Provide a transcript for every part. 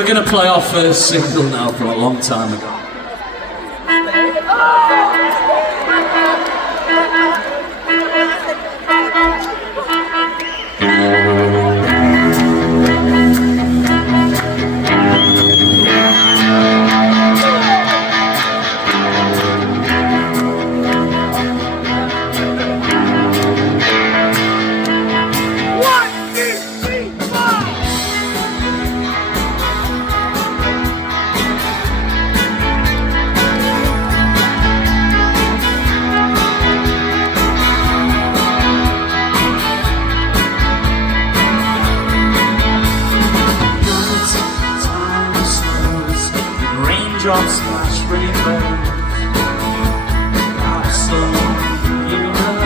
We're going to play our first single now from a long time ago. Drops splash rainbows out so you know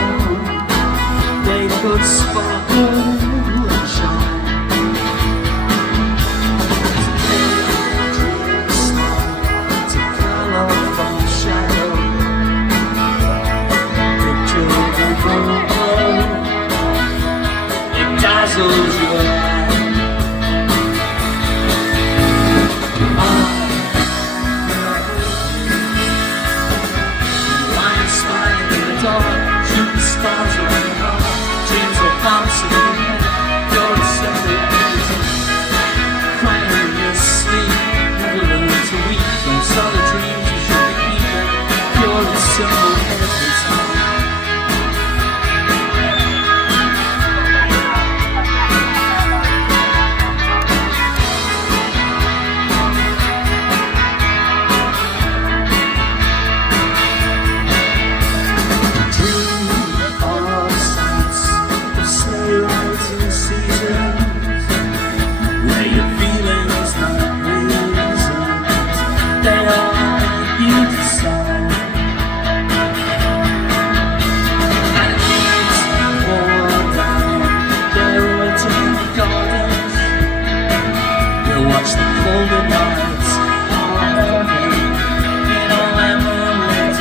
they could sparkle and shine. Dreams start to color from shadow. Picture the rainbow, it dazzles your eyes. Shooting stars around your heart, dreams are bouncing in your head. You're a simple everything, crying in your sleep. Never learn to weep from solid dreams you should be keeping. You're a simple everything. Watch the golden lights on open in all emerald lights.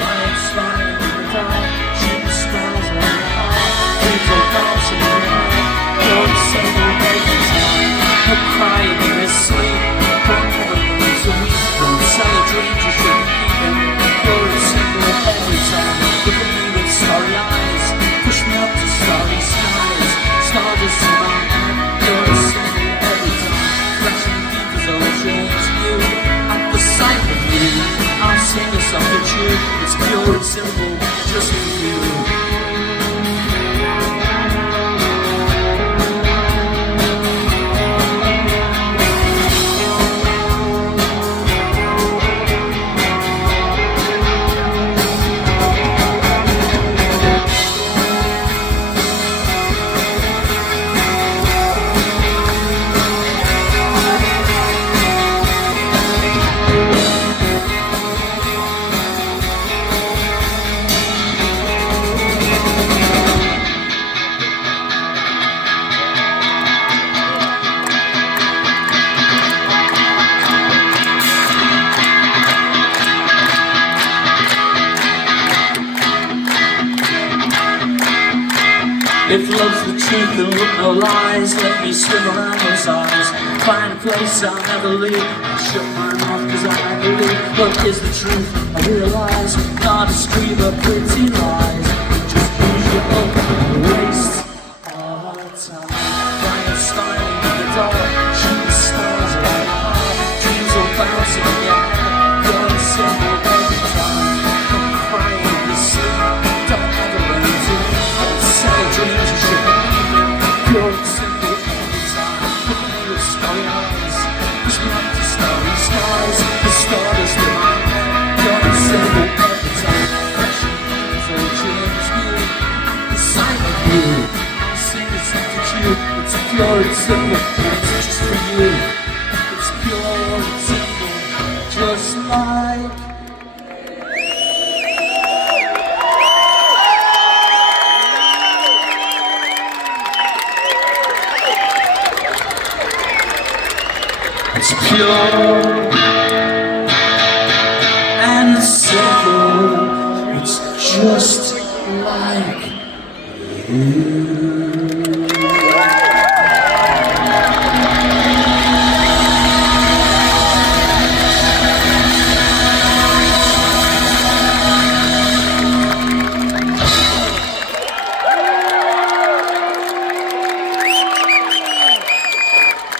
Lights flying in the dark, shooting stars on your heart. Dreams are bouncing in your head. You're a simple baby's heart. You're crying in your sleep. Don't ever lose a week. Don't sell a dream you shouldn't keep. You're a simple every time. Look at me with starry eyes, push me up to starry skies. Stardust in my head, you're a simple every time. Crashing deep as oceans, you. At the sight of you, I'll sing a song to you. It's pure and simple, just for you. If love's the truth and look no lies, let me swim around those eyes. Find a place I'll never leave. I shut my mouth cause I believe. Love is the truth, I realize. Not a stream of pretty lies. Just use your own waste our time. Flying styling in the dark, shooting stars around your heart. Dreams all bouncing in your head. You're a simple every time. I'm crying in your sleep. Don't ever learn to weep. Dreams you should be keeping. Pure and simple every time. Look at me with starry eyes, push me up to starry skies. The stardust in my head. Pure and simple every time. Crashing dreams or dreams you. At the sight of you, I'll sing a song to you. It's pure and simple, it's just for you. It's pure and simple, just like it's pure and simple, it's just like you.